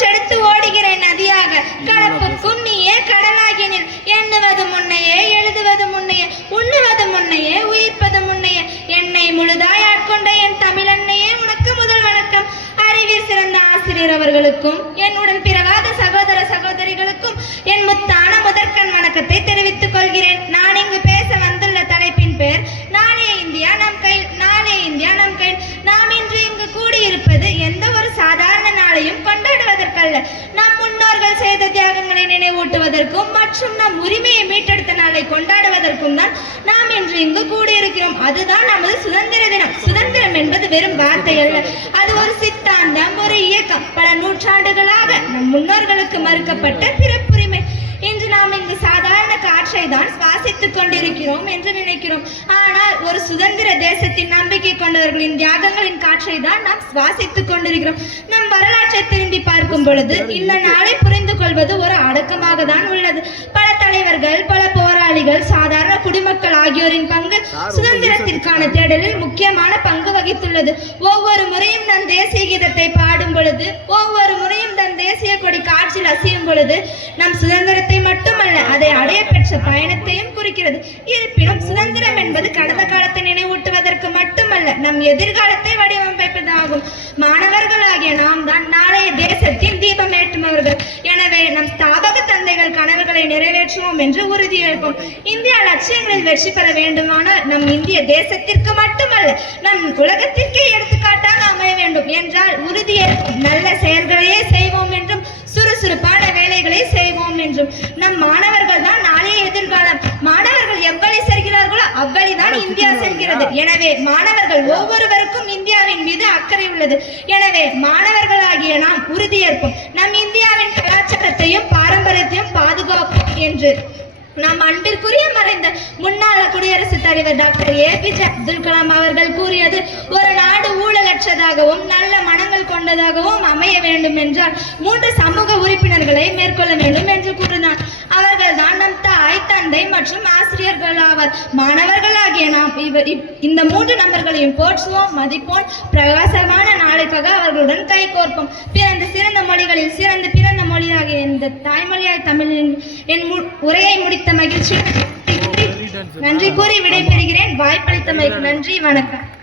மூச்செடுத்து ஓடுகிறேன் நதியாக. கலப்புக்கும் நீயே கடலாகினில். எண்ணுவது முன்னையே எழுதுவது முன்னையே உண்ணுவது முன்னையே உயிர்ப்பது முன்னையே என்னை முழுதாய் ஆட்கொண்ட என் தமிழன்னையே உனக்கு முதல் வணக்கம். அறிவில் சிறந்த ஆசிரியர் அவர்களுக்கும் என்னுடன் பிறவாத சகோதர சகோதரிகளுக்கும் என் முத்தான முதற்கண் வணக்கத்தை தெரிவித்து கொண்டாடுவதற்கல்ல நம் முன்னோர்கள் செய்த தியாகங்களை நினைவூட்டுவதற்கும் மற்றும் நம் உரிமையை மீட்டெடுத்த நாளை கொண்டாடுவதற்கும் தான் நாம் இன்று இங்கு கூடியிருக்கிறோம். அதுதான் நமது சுதந்திர தினம். சுதந்திரம் என்பது வெறும் வார்த்தை அல்ல. அது ஒரு சித்தாந்தம் ஒரு இயக்கம். பல நூற்றாண்டுகளாக நம் முன்னோர்களுக்கு மறுக்கப்பட்ட பிறப்பு காற்றை தான் சுவாசித்துக் கொண்டிருக்கிறோம் என்று நினைக்கிறோம். ஆனால் ஒரு சுதந்திர தேசத்தின் நம்பிக்கை கொண்டவர்களின் தியாகங்களின் காற்றை தான் நாம் சுவாசித்துக் கொண்டிருக்கிறோம். நம் வரலாற்றை திரும்பி பார்க்கும் பொழுது இந்த நாளை புரிந்து கொள்வது ஒரு அடக்கமாக தான் உள்ளது. பல தலைவர்கள் பல போராளிகள் சாதாரண குடிமக்கள் ஆகியோரின் பங்கு சுதந்திரத்திற்கான தேடலில் முக்கியமான பங்கு வகித்துள்ளது. ஒவ்வொரு முறையும் நம் தேசிய கீதத்தை பாடும் பொழுது ஒவ்வொரு முறையும் தன் அசையும் பொழுது நம் சுதந்திரத்தை மட்டுமல்ல அதை அடைய பெற்ற பயணத்தையும் குறிக்கிறது. இருப்பினும் சுதந்திரம் என்பது கடந்த காலத்தை நினைவூட்டுவதற்கு மட்டுமல்ல நம் எதிர்காலத்தை வடிவமைப்பதாகும். மாணவர்களாகிய நாம் தான் நாளைய தேசத்தின் தீபம் ஏற்றுபவர்கள் எனவே நம் ஸ்தாபக தந்தைகள் கனவுகளை நிறைவேற்றுவோம் என்று உறுதியேற்போம் இந்தியா லட்சியங்களில் வெற்றி பெற வேண்டுமானால் நம் இந்திய தேசத்திற்கு மட்டுமல்ல நம் உலகத்திற்கே எடுத்துக்காட்டாக அமைய வேண்டும் என்றால் உறுதியேற்போம். நல்ல செயல்களையே செய்வோம் என்றும் செல்கிறது எனவே மாணவர்கள் ஒவ்வொருவருக்கும் இந்தியாவின் மீது அக்கறை உள்ளது. எனவே மாணவர்களாகிய நாம் உறுதியேற்போம். நம் இந்தியாவின் கலாச்சாரத்தையும் பாரம்பரியத்தையும் பாதுகாப்போம் என்று. நம் அன்பிற்குரிய மறைந்த முன்னாள் குடியரசுத் தலைவர் டாக்டர் ஏபிஜே அப்துல் கலாம் அவர்கள் கூறியது ஒரு நாடு ஊழலற்றதாகவும் நல்ல மனங்கள் கொண்டதாகவும் அமைய வேண்டும் என்றால் மூன்று சமூக உறுப்பினர்களை மேற்கொள்ள வேண்டும் என்று கூறினார் அவர்கள் தான் நம் தாய் தந்தை மற்றும் ஆசிரியர்கள் ஆவர். மாணவர்களாகிய நாம் இவர் இப்- இந்த மூன்று நபர்களையும் போற்றுவோம் மதிப்போம் பிரகாசமான நாளுக்காக அவர்களுடன் கை கோர்ப்போம். பிறந்த சிறந்த மொழிகளில் சிறந்த பிறந்த மொழியாகிய இந்த தாய்மொழியாய் தமிழின் என் மு- உரையை முடித்த மகிழ்ச்சி. நன்றி கூறி விடைபெறுகிறேன். வாய்ப்பளித்தமைக்கு நன்றி வணக்கம்.